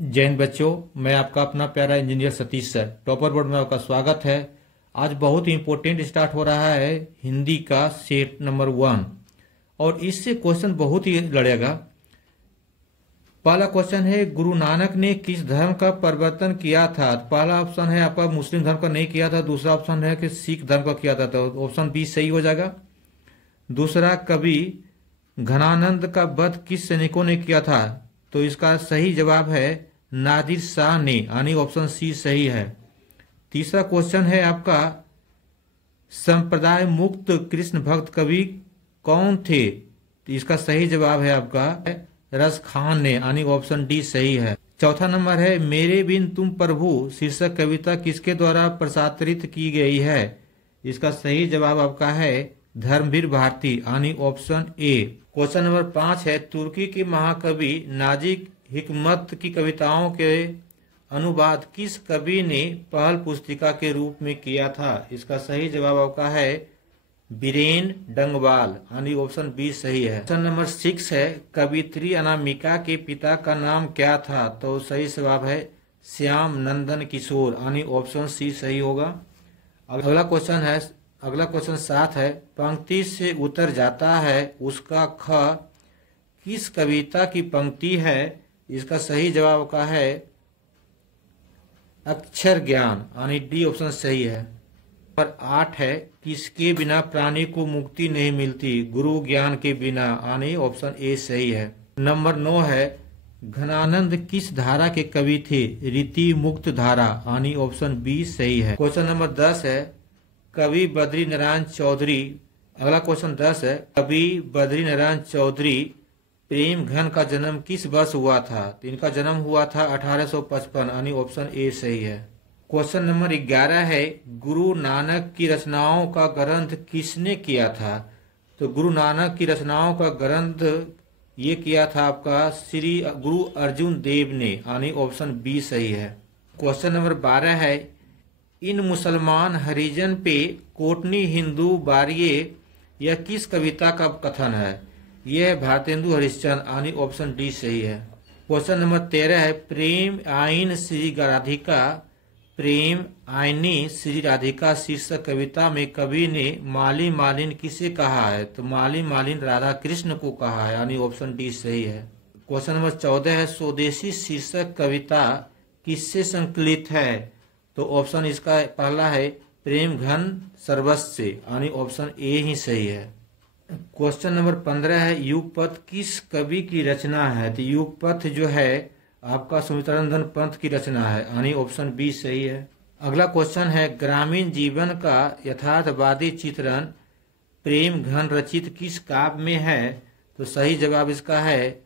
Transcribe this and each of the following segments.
जय हिंद बच्चों, मैं आपका अपना प्यारा engineer Satish sir topper board में आपका स्वागत है। आज बहुत ही इंपॉर्टेंट स्टार्ट हो रहा है हिंदी का सेट नंबर 1 और इससे क्वेश्चन बहुत ही लड़ेगा। पहला क्वेश्चन है, गुरु नानक ने किस धर्म का प्रवर्तन किया था? पहला ऑप्शन है आपका मुस्लिम धर्म का नहीं किया था, दूसरा ऑप्शन है कि सिख धर्म का किया था, तो ऑप्शन बी सही हो जाएगा। दूसरा, कवि घनानंद का वध किस सैनिकों ने किया था? तो इसका सही जवाब है नादिर शाह ने, यानी ऑप्शन सी सही है। तीसरा क्वेश्चन है आपका, संप्रदाय मुक्त कृष्ण भक्त कवि कौन थे? तो इसका सही जवाब है आपका रस खान ने, यानी ऑप्शन डी सही है। चौथा नंबर है, मेरे बिन तुम प्रभु शीर्षक कविता किसके द्वारा प्रसारित की गई है? इसका सही जवाब आपका है धर्मवीर भारती, यानी ऑप्शन ए। क्वेश्चन नंबर 5 है, तुर्की के महाकवि नाजिक हिकमत की कविताओं के अनुवाद किस कवि ने पहल पुस्तिका के रूप में किया था? इसका सही जवाब आपका है बीरेन डंगवाल, यानी ऑप्शन बी सही है। क्वेश्चन नंबर 6 है, कवित्री अनामिका के पिता का नाम क्या था? तो सही जवाब है श्याम नंदन किशोर, यानी ऑप्शन सी सही होगा। अगला क्वेश्चन 7 है, पंक्ति से उतर जाता है उसका ख किस कविता की पंक्ति है? इसका सही जवाब का है अक्षर ज्ञान, यानी डी ऑप्शन सही है। नंबर 8 है, किसके बिना प्राणी को मुक्ति नहीं मिलती? गुरु ज्ञान के बिना, यानी ऑप्शन ए सही है। नंबर 9 है, घनानंद किस धारा के कवि थे? रीति मुक्त धारा, यानी ऑप्शन बी सही है। क्वेश्चन नंबर 10 है, कवि बद्री नारायण चौधरी, अगला क्वेश्चन 10 है, कवि बद्री नारायण चौधरी प्रेम घन का जन्म किस वर्ष हुआ था? तो इनका जन्म हुआ था 1855, यानी ऑप्शन ए सही है। क्वेश्चन नंबर 11 है, गुरु नानक की रचनाओं का ग्रंथ किसने किया था? तो गुरु नानक की रचनाओं का ग्रंथ ये किया था आपका श्री गुरु अर्जुन देव ने, यानी ऑप्शन बी सही है। क्वेश्चन नंबर 12 है, इन मुसलमान हरिजन पे कोटनी हिंदू बारिये यह किस कविता का कथन है? यह है भारतेंदु हरिश्चंद्र, यानी ऑप्शन डी सही है। क्वेश्चन नंबर 13 है, प्रेम आइन श्री राधिका प्रेम आईनी श्री राधिका शीर्षक कविता में कवि ने माली मालिन किसे कहा है? तो माली मालिन राधा कृष्ण को कहा है, यानी ऑप्शन डी सही है। क्वेश्चन नंबर 14 है, स्वदेशी शीर्षक कविता किससे संकलित है? तो ऑप्शन इसका पहला है प्रेम घन सर्वस्व से, यानी ऑप्शन ए ही सही है। क्वेश्चन नंबर 15 है, युगपथ किस कवि की रचना है? तो युगपथ जो है आपका सुमित्रानंदन पंत की रचना है, यानी ऑप्शन बी सही है। अगला क्वेश्चन है, ग्रामीण जीवन का यथार्थवादी चित्रण प्रेम घन रचित किस काव्य में है? तो सही जवाब इसका है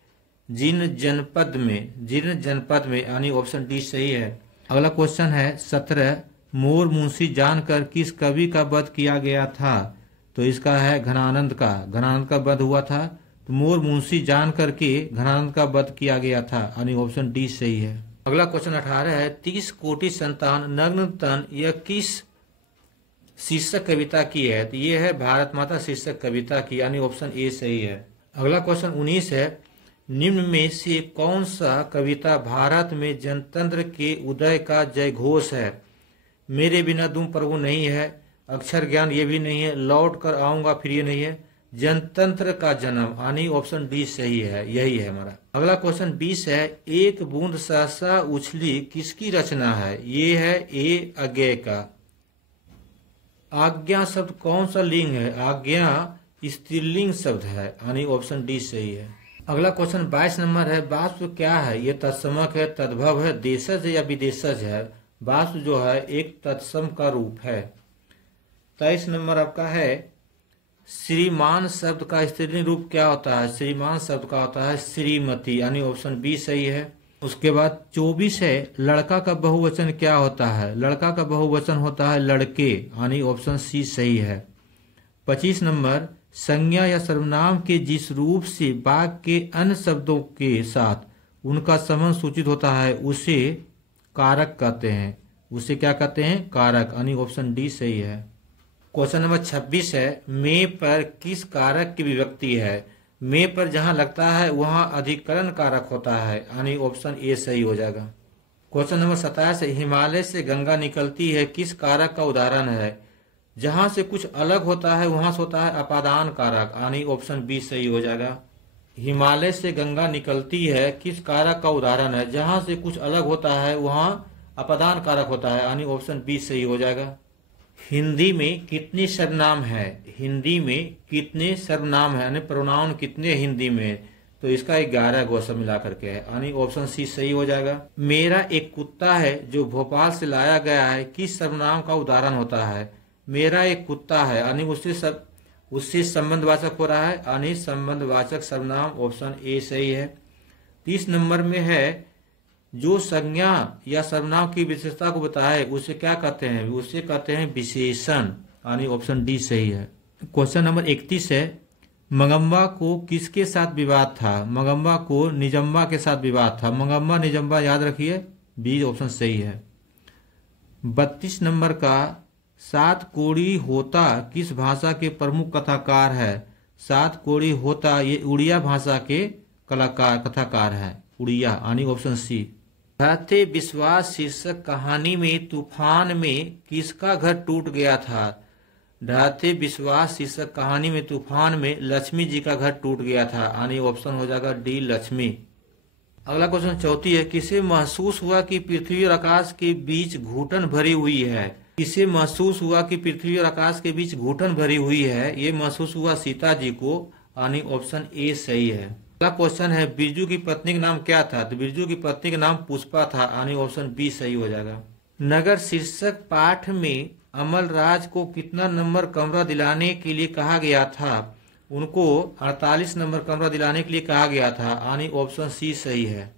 जीर्ण जनपद में, यानी ऑप्शन डी सही है। अगला क्वेश्चन है 17, मोर मुंशी जानकर किस कवि का वध किया गया था? तो इसका है घनानंद का वध हुआ था, तो मोर मुंशी जानकर के घनानंद का वध किया गया था, यानी ऑप्शन डी सही है। अगला क्वेश्चन 18 है, 30 कोटि संतान नग्न तन यह किस शीर्षक कविता की है? तो ये है भारत माता शीर्षक कविता की, यानी ऑप्शन ए सही है। अगला क्वेश्चन 19 है, निम्न में से कौन सा कविता भारत में जनतंत्र के उदय का जय घोष है? मेरे बिना तुम प्रभु नहीं है, अक्षर ज्ञान ये भी नहीं है, लौट कर आऊंगा फिर ये नहीं है, जनतंत्र का जन्म, यानी ऑप्शन डी सही है, यही है हमारा। अगला क्वेश्चन 20 है, एक बूंद सहसा उछली किसकी रचना है? ये है ए अज्ञेय का। आज्ञा शब्द कौन सा लिंग है? आज्ञा स्त्रीलिंग शब्द है, यानी ऑप्शन डी सही है। अगला क्वेश्चन 22 नंबर है, वाष्प क्या है? ये तत्समक है, तद्भव है, देशज या विदेशज है? वाष्प जो है एक तत्सम का रूप है। 23 नंबर आपका है, श्रीमान शब्द का स्त्रीलिंग रूप क्या होता है? श्रीमान शब्द का होता है श्रीमती, यानी ऑप्शन बी सही है। उसके बाद 24 है, लड़का का बहुवचन क्या होता है? लड़का का बहुवचन होता है लड़के, यानी ऑप्शन सी सही है। 25 नंबर, संज्ञा या सर्वनाम के जिस रूप से वाक्य के अन्य शब्दों के साथ उनका संबंध सूचित होता है उसे कारक कहते हैं। उसे क्या कहते हैं? कारक, यानी ऑप्शन डी सही है। क्वेश्चन नंबर 26 है, में पर किस कारक की विभक्ति है? में पर जहां लगता है वहां अधिकरण कारक होता है, यानी ऑप्शन ए सही हो जाएगा। क्वेश्चन नंबर 27 है, हिमालय से गंगा निकलती है किस कारक का उदाहरण है? जहां से कुछ अलग होता है वहां से होता है अपादान कारक, यानी ऑप्शन बी सही हो जाएगा। हिमालय से गंगा निकलती है किस कारक का उदाहरण है? जहां से कुछ अलग होता है वहां अपादान कारक होता है, यानी ऑप्शन बी सही हो जाएगा। हिंदी में कितने सर्वनाम है? हिंदी में कितने सर्वनाम है, यानी प्रोनाउन कितने हिंदी में? तो इसका 11 गो सब मिला करके है, यानी ऑप्शन सी सही हो जाएगा। मेरा एक कुत्ता है जो भोपाल से लाया गया है किस सर्वनाम का उदाहरण होता है? मेरा एक कुत्ता है, यानी उससे संबंधवाचक हो रहा है, यानी संबंधवाचक सर्वनाम, ऑप्शन ए सही है। 30 नंबर में है, जो संज्ञा या सर्वनाम की विशेषता को बताए उसे क्या कहते हैं? उसे कहते हैं विशेषण, यानी ऑप्शन डी सही है। क्वेश्चन नंबर 31 है, मगम्बा को किसके साथ विवाद था? मगम्बा को निजम्बा के साथ विवाद था। मगम्बा निजम्बा याद रखिए, बी ऑप्शन सही है। 32 नंबर का, सात कोड़ी होता किस भाषा के प्रमुख कथाकार है? सात कोड़ी होता ये उड़िया भाषा के कथाकार है, उड़िया, यानी ऑप्शन सी। ढाते विश्वास शीर्षक कहानी में तूफान में किसका घर टूट गया था? ढाते विश्वास शीर्षक कहानी में तूफान में लक्ष्मी जी का घर टूट गया था, यानी ऑप्शन हो जाएगा डी लक्ष्मी। अगला क्वेश्चन 34 है, किसे महसूस हुआ कि पृथ्वी और आकाश के बीच घुटन भरी हुई है? किसे महसूस हुआ कि पृथ्वी और आकाश के बीच घुटन भरी हुई है? ये महसूस हुआ सीता जी को, यानी ऑप्शन ए सही है। अगला क्वेश्चन है, बिरजू की पत्नी का नाम क्या था? तो बिरजू की पत्नी का नाम पुष्पा था, यानी ऑप्शन बी सही हो जाएगा। नगर शीर्षक पाठ में अमलराज को कितना नंबर कमरा दिलाने के लिए कहा गया था? उनको 48 नंबर कमरा दिलाने के लिए कहा गया था, यानी ऑप्शन सी सही है।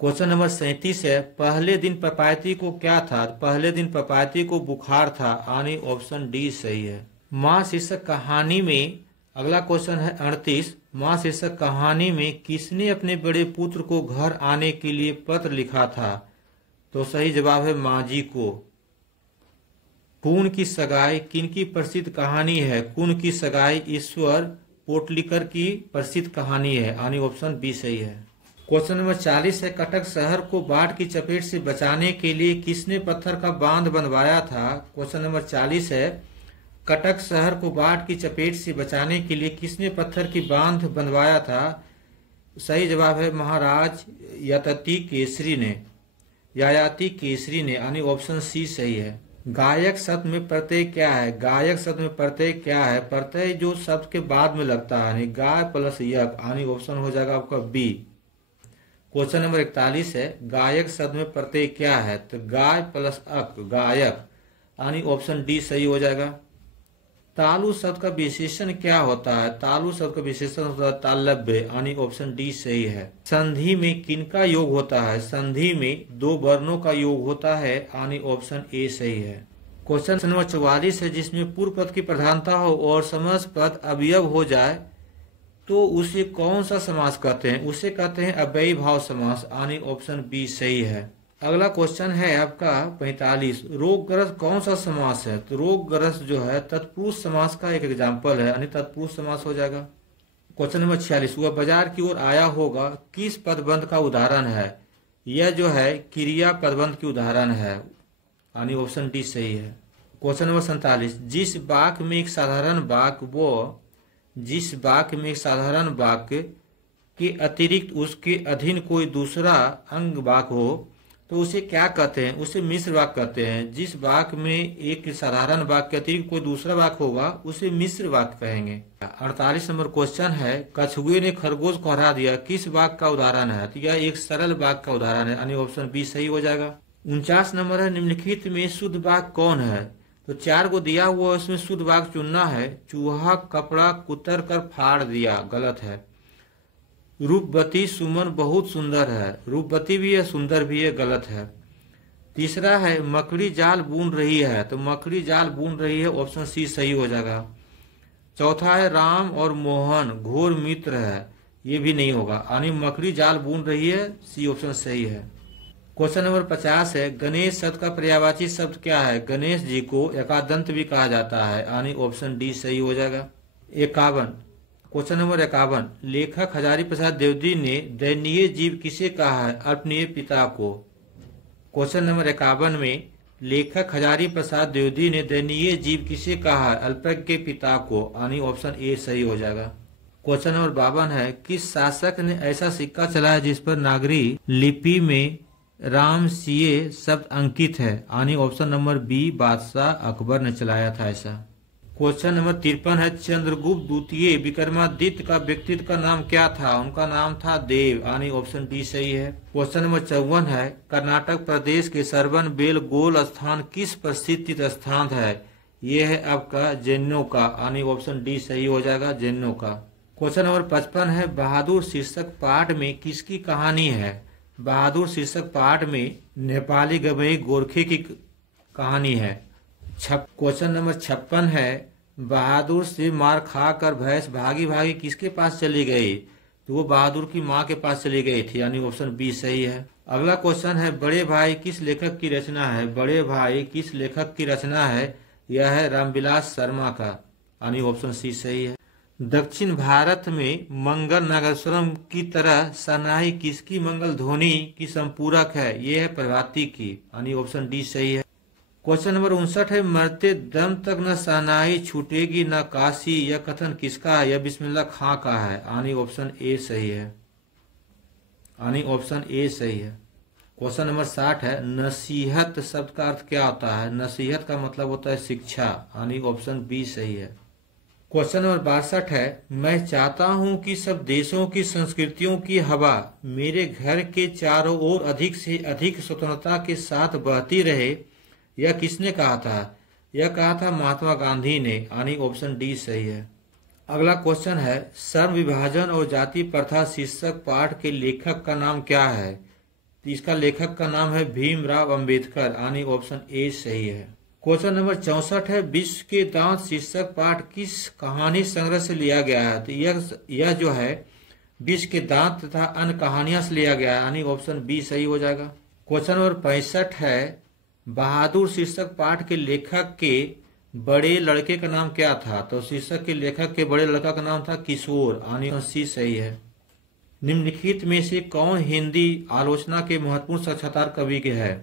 क्वेश्चन नंबर 37 है, पहले दिन पपायती को क्या था? पहले दिन पपायती को बुखार था, यानी ऑप्शन डी सही है। माँ शीर्षक कहानी में अगला क्वेश्चन है 38, माँ शीर्षक कहानी में किसने अपने बड़े पुत्र को घर आने के लिए पत्र लिखा था? तो सही जवाब है माँ जी को। खून की सगाई किनकी प्रसिद्ध कहानी है? खून की सगाई ईश्वर पोटलीकर की प्रसिद्ध कहानी है, यानी ऑप्शन बी सही है। क्वेश्चन नंबर 40 है, कटक शहर को बाढ़ की चपेट से बचाने के लिए किसने पत्थर का बांध बनवाया था? क्वेश्चन नंबर 40 है, कटक शहर को बाढ़ की चपेट से बचाने के लिए किसने पत्थर की बांध बनवाया था? सही जवाब है महाराज यायाति केसरी ने, यानी ऑप्शन सी सही है। गायक शब्द में प्रत्यय क्या है? गायक शब्द में प्रत्यय क्या है? प्रत्यय जो शब्द के बाद में लगता है, यानी गाय प्लस यक, यानी ऑप्शन हो जाएगा आपका बी। क्वेश्चन नंबर 41 है, गायक शब्द में प्रत्यय क्या है? तो गाय प्लस अक, गायक, यानी ऑप्शन डी सही हो जाएगा। तालु शब्द का विशेषण क्या होता है? तालु शब्द का विशेषण होता है तालव्य, यानी ऑप्शन डी सही है। संधि में किनका योग होता है? संधि में दो वर्णों का योग होता है, यानी ऑप्शन ए सही है। क्वेश्चन नंबर 44 है, जिसमें पूर्व पद की प्रधानता हो और समस्त पद अवयव हो जाए तो उसे कौन सा समास कहते हैं? उसे कहते हैं अव्ययी भाव समास, यानी ऑप्शन बी सही है। अगला क्वेश्चन है आपका 45, रोगग्रस्त कौन सा समास है? तो रोगग्रस्त जो है तत्पुरुष समास का एक एग्जाम्पल है, यानी तत्पुरुष समास हो जाएगा। क्वेश्चन नंबर 46, वह बाजार की ओर आया होगा किस पदबंध का उदाहरण है? यह जो है क्रिया पदबंध की उदाहरण है, यानी ऑप्शन डी सही है। क्वेश्चन नंबर 47, जिस वाक्य में एक साधारण वाक्य के अतिरिक्त उसके अधीन कोई दूसरा अंग वाक्य हो तो उसे क्या कहते हैं? उसे मिश्र वाक्य कहते हैं। जिस वाक्य में एक साधारण वाक्य के अतिरिक्त कोई दूसरा वाक्य होगा उसे मिश्र वाक्य कहेंगे। 48 नंबर क्वेश्चन है, कछुए ने खरगोश को हरा दिया किस वाक्य का उदाहरण है? तो यह एक सरल वाक्य का उदाहरण है, यानी ऑप्शन बी सही हो जाएगा। 49 नंबर है, निम्नलिखित में शुद्ध वाक्य कौन है? तो 4 को दिया हुआ उसमें शुद्ध वाक्य चुनना है। चूहा कपड़ा कुतर कर फाड़ दिया, गलत है। रूपवती सुमन बहुत सुंदर है, रूपवती भी है सुंदर भी है, गलत है। तीसरा है, मकड़ी जाल बुन रही है, तो मकड़ी जाल बुन रही है, ऑप्शन सी सही हो जाएगा। चौथा है, राम और मोहन घोर मित्र है, ये भी नहीं होगा, यानी मकड़ी जाल बुन रही है, सी ऑप्शन सही है। क्वेश्चन नंबर 50 है, गणेश शब्द का पर्यायवाची शब्द क्या है? गणेश जी को एकादंत भी कहा जाता है, यानी ऑप्शन डी सही हो जाएगा। 51, क्वेश्चन नंबर 51, लेखक हजारी प्रसाद द्विवेदी ने दयनीय जीव किसे कहा है? अल्पनीय पिता को। क्वेश्चन नंबर 51 में लेखक हजारी प्रसाद द्विवेदी ने दयनीय जीव किसे कहा है? अल्पज्ञ पिता को, यानी ऑप्शन ए सही हो जाएगा। क्वेश्चन नंबर 52 है, किस शासक ने ऐसा सिक्का चलाया जिस पर नागरी लिपि में राम सीए शब्द अंकित है? यानी ऑप्शन नंबर बी, बादशाह अकबर ने चलाया था ऐसा। क्वेश्चन नंबर 53 है, चंद्रगुप्त द्वितीय विक्रमादित्य का व्यक्तित्व का नाम क्या था? उनका नाम था देव, यानी ऑप्शन डी सही है। क्वेश्चन नंबर 54 है, कर्नाटक प्रदेश के सरवन बेलगोल स्थान किस प्रसिद्ध तीर्थ स्थान है? ये है आपका जैनों का, यानी ऑप्शन डी सही हो जाएगा, जैनों का। क्वेश्चन नंबर 55 है, बहादुर शीर्षक पाठ में किसकी कहानी है? बहादुर शीर्षक पाठ में नेपाली गवई गोरखे की कहानी है। क्वेश्चन नंबर 56 है, बहादुर से मार खाकर भैंस भागी भागी किसके पास चली गई? तो वो बहादुर की माँ के पास चली गई थी, यानी ऑप्शन बी सही है। अगला क्वेश्चन है, बड़े भाई किस लेखक की रचना है? बड़े भाई किस लेखक की रचना है? यह है रामविलास शर्मा का, यानी ऑप्शन सी सही है। दक्षिण भारत में मंगल नागेश्वरम की तरह सनाही किसकी मंगल ध्वनि की संपूरक है? ये है प्रभाती की, यानी ऑप्शन डी सही है। क्वेश्चन नंबर 59 है, मरते दम तक न शहनाई छूटेगी न काशी, यह कथन किसका है? यह बिस्मिल्लाह खां का है, यानी ऑप्शन ए सही है, यानी ऑप्शन ए सही है। क्वेश्चन नंबर 60 है, नसीहत शब्द का अर्थ क्या होता है? नसीहत का मतलब होता है शिक्षा, यानी ऑप्शन बी सही है। क्वेश्चन नंबर 62 है, मैं चाहता हूं कि सब देशों की संस्कृतियों की हवा मेरे घर के चारों ओर अधिक से अधिक स्वतंत्रता के साथ बहती रहे, यह किसने कहा था? यह कहा था महात्मा गांधी ने, यानी ऑप्शन डी सही है। अगला क्वेश्चन है, श्रम विभाजन और जाति प्रथा शीर्षक पाठ के लेखक का नाम क्या है? तो इसका लेखक का नाम है भीमराव अंबेडकर, यानी ऑप्शन ए सही है। क्वेश्चन नंबर 64 है, विश्व के दांत शीर्षक पाठ किस कहानी संग्रह से लिया गया है? तो यह जो है विश्व के दांत तथा अन्य कहानियां से लिया गया है, यानी ऑप्शन बी सही हो जाएगा। क्वेश्चन नंबर 65 है, बहादुर शीर्षक पाठ के लेखक के बड़े लड़के का नाम क्या था? तो शीर्षक के लेखक के बड़े लड़का का नाम था किशोर, यानी सी सही है। निम्नलिखित में से कौन हिंदी आलोचना के महत्वपूर्ण साक्षात्कार कवि के है?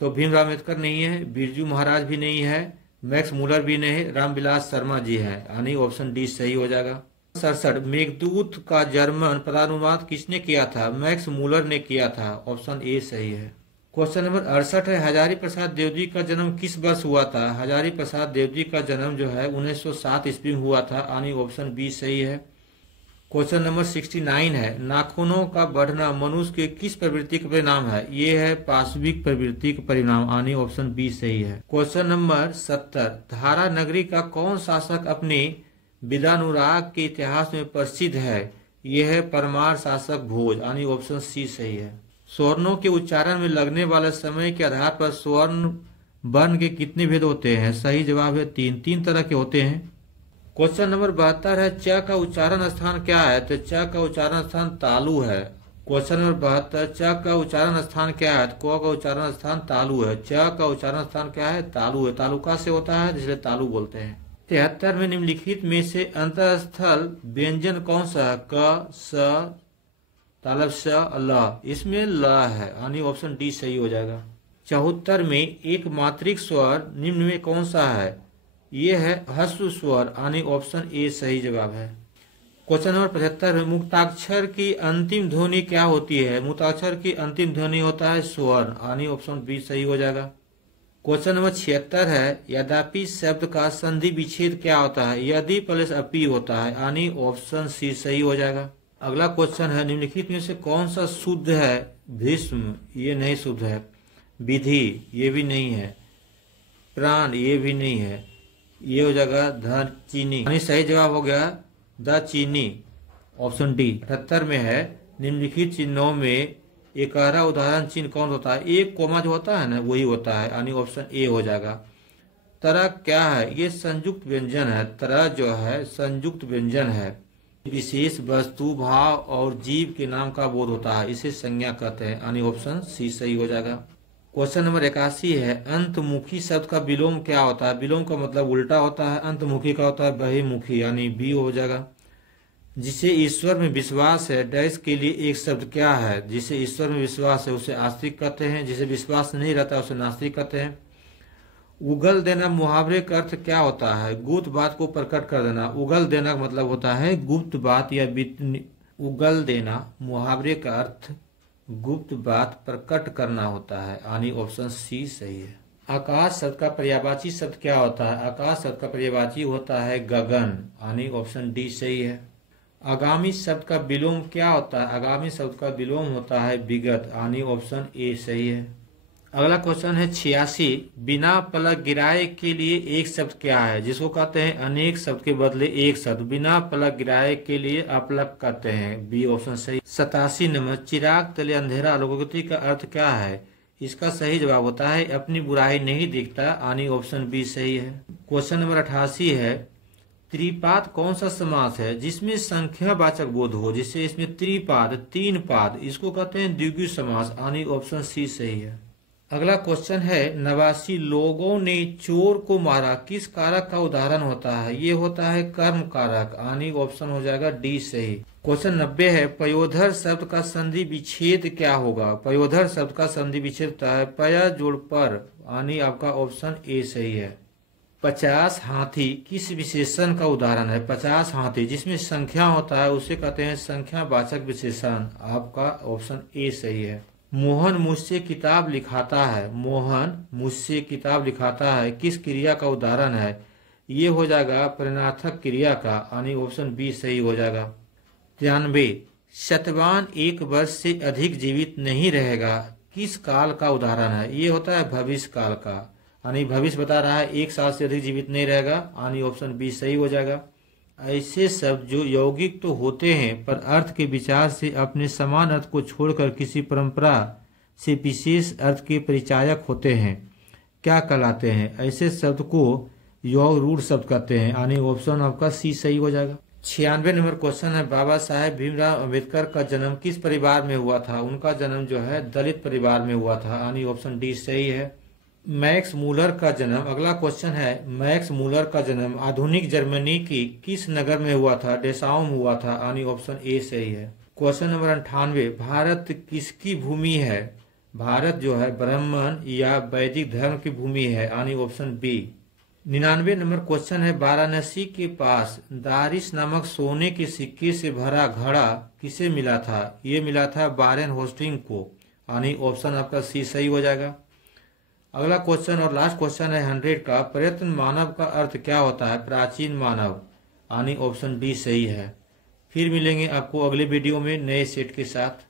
तो भीमराव अम्बेडकर नहीं है, बिरजू महाराज भी नहीं है, मैक्स मूलर भी नहीं है, रामविलास शर्मा जी है, यानी ऑप्शन डी सही हो जाएगा। 67, मेघदूत का जर्मन पदानुवाद किसने किया था? मैक्स मूलर ने किया था, ऑप्शन ए सही है। क्वेश्चन नंबर 68 है, हजारी प्रसाद द्विवेदी का जन्म किस वर्ष हुआ था? हजारी प्रसाद द्विवेदी का जन्म जो है 1907 ईस्वी में हुआ था, यानी ऑप्शन बी सही है। क्वेश्चन नंबर 69 है, नाखूनों का बढ़ना मनुष्य के किस प्रवृत्ति का परिणाम है? ये है पाशविक प्रवृत्ति का परिणाम, यानी ऑप्शन बी सही है। क्वेश्चन नंबर 70, धारा नगरी का कौन शासक अपने विदानुराग के इतिहास में प्रसिद्ध है? यह है परमार शासक भोज, यानी ऑप्शन सी सही है। स्वर्णों के उच्चारण में लगने वाले समय के आधार पर स्वर्ण वर्ण के कितने भेद होते हैं? सही जवाब है तीन तरह के होते हैं। क्वेश्चन नंबर 72 है, च का उच्चारण स्थान क्या है? तो च का उच्चारण स्थान तालु है। क्वेश्चन नंबर 72, च का उच्चारण स्थान क्या है? क का उच्चारण स्थान तालु है। च का उच्चारण स्थान क्या है? तालु है, तालुका से होता है इसलिए तालु बोलते हैं। 73 में निम्नलिखित में से अंतःस्थल व्यंजन कौन सा है? क, स, तालब स, ल, इसमें ल है, यानी ऑप्शन डी सही हो जाएगा। 74 में एक मात्रिक स्वर निम्न में कौन सा है? ये है ह्रस्व स्वर, यानी ऑप्शन ए सही जवाब है। क्वेश्चन नंबर 75 में मुक्ताक्षर की अंतिम ध्वनि क्या होती है? मुक्ताक्षर की अंतिम ध्वनि होता है स्वर, यानी ऑप्शन बी सही हो जाएगा। क्वेश्चन नंबर 76 है, यद्यपि शब्द का संधि विच्छेद क्या होता है? यदि प्लस अपी होता है, यानी ऑप्शन सी सही हो जाएगा। अगला क्वेश्चन है, निम्नलिखित में से कौन सा शुद्ध है? भीष्म, ये नहीं शुद्ध है। विधि, ये भी नहीं है। प्राण, ये भी नहीं है। ये हो जाएगा ध चीनी, यानी सही जवाब हो गया द चीनी, ऑप्शन डी। 78 में है, निम्नलिखित चिन्हों में एकहरा उदाहरण चिन्ह कौन होता है? एक कोमा जो होता है ना वही होता है, यानी ऑप्शन ए हो जाएगा। तरह क्या है? ये संयुक्त व्यंजन है। तरह जो है संयुक्त व्यंजन है, विशेष वस्तु भाव और जीव के नाम का बोध होता है, इसे संज्ञा कहते हैं, यानी ऑप्शन सी सही हो जाएगा। क्वेश्चन नंबर 81 है, अंतमुखी शब्द का विलोम क्या होता है? विलोम का मतलब उल्टा होता है, अंतमुखी का होता है बहिमुखी, यानी बी हो जाएगा। जिसे ईश्वर में विश्वास है डैश के लिए एक शब्द क्या है? जिसे ईश्वर में विश्वास है उसे आस्तिक कहते हैं, जिसे विश्वास नहीं रहता उसे नास्तिक कहते हैं। उगल देना मुहावरे का अर्थ क्या होता है? गुप्त बात को प्रकट कर देना। उगल देना का मतलब होता है गुप्त बात या उगल देना मुहावरे का अर्थ गुप्त बात प्रकट करना होता है, यानी ऑप्शन सी सही है। आकाश शब्द का पर्यायवाची शब्द क्या होता है? आकाश शब्द का पर्यायवाची होता है गगन, यानी ऑप्शन डी सही है। आगामी शब्द का विलोम क्या होता है? आगामी शब्द का विलोम होता है विगत, यानी ऑप्शन ए सही है। अगला क्वेश्चन है 86। बिना पलक गिराए के लिए एक शब्द क्या है? जिसको कहते हैं अनेक शब्द के बदले एक शब्द। बिना पलक गिराए के लिए अपलक कहते हैं, बी ऑप्शन सही। 87 नंबर चिराग तले अंधेरा लोकोक्ति का अर्थ क्या है? इसका सही जवाब होता है अपनी बुराई नहीं दिखता, यानी ऑप्शन बी सही है। क्वेश्चन नंबर 88 है त्रिपाद कौन सा समास है जिसमें संख्यावाचक बोध हो? जिससे इसमें त्रिपाद तीन पाद, इसको कहते हैं द्विगु समास, यानी ऑप्शन सी सही है। अगला क्वेश्चन है 89 लोगों ने चोर को मारा किस कारक का उदाहरण होता है? ये होता है कर्म कारक, यानी ऑप्शन हो जाएगा डी सही। क्वेश्चन 90 है पयोधर शब्द का संधि विच्छेद क्या होगा? पयोधर शब्द का संधि विच्छेद होता है पया जोड़ पर, यानी आपका ऑप्शन ए सही है। 50 हाथी किस विशेषण का उदाहरण है? 50 हाथी जिसमें संख्या होता है उसे कहते हैं संख्यावाचक विशेषण, आपका ऑप्शन ए सही है। मोहन मुझसे किताब लिखाता है, मोहन मुझसे किताब लिखाता है किस क्रिया का उदाहरण है? ये हो जाएगा परिणार्थक क्रिया का, यानी ऑप्शन बी सही हो जाएगा। 93 शतवान एक वर्ष से अधिक जीवित नहीं रहेगा किस काल का उदाहरण है? ये होता है भविष्य काल का, यानी भविष्य बता रहा है 1 साल से अधिक जीवित नहीं रहेगा, यानी ऑप्शन बी सही हो जाएगा। ऐसे शब्द जो यौगिक तो होते हैं पर अर्थ के विचार से अपने समान अर्थ को छोड़कर किसी परंपरा से विशेष अर्थ के परिचायक होते हैं क्या कहलाते हैं? ऐसे शब्द को योग रूढ़ शब्द कहते हैं, यानी ऑप्शन आपका सी सही हो जाएगा। 96 नंबर क्वेश्चन है बाबा साहेब भीमराव अम्बेडकर का जन्म किस परिवार में हुआ था? उनका जन्म जो है दलित परिवार में हुआ था, यानी ऑप्शन डी सही है। मैक्स मूलर का जन्म, अगला क्वेश्चन है मैक्स मूलर का जन्म आधुनिक जर्मनी की किस नगर में हुआ था? डेसाउ में हुआ था, यानी ऑप्शन ए सही है। क्वेश्चन नंबर 98 भारत किसकी भूमि है? भारत जो है ब्राह्मण या वैदिक धर्म की भूमि है, यानी ऑप्शन बी। 99 नंबर क्वेश्चन है वाराणसी के पास दारिश नामक सोने के सिक्के से भरा घड़ा किसे मिला था? ये मिला था वारेन होस्टिंग को, यानी ऑप्शन आपका सी सही हो जाएगा। अगला क्वेश्चन और लास्ट क्वेश्चन है 100 का प्रयत्न मानव का अर्थ क्या होता है? प्राचीन मानव, यानी ऑप्शन डी सही है। फिर मिलेंगे आपको अगले वीडियो में नए सेट के साथ।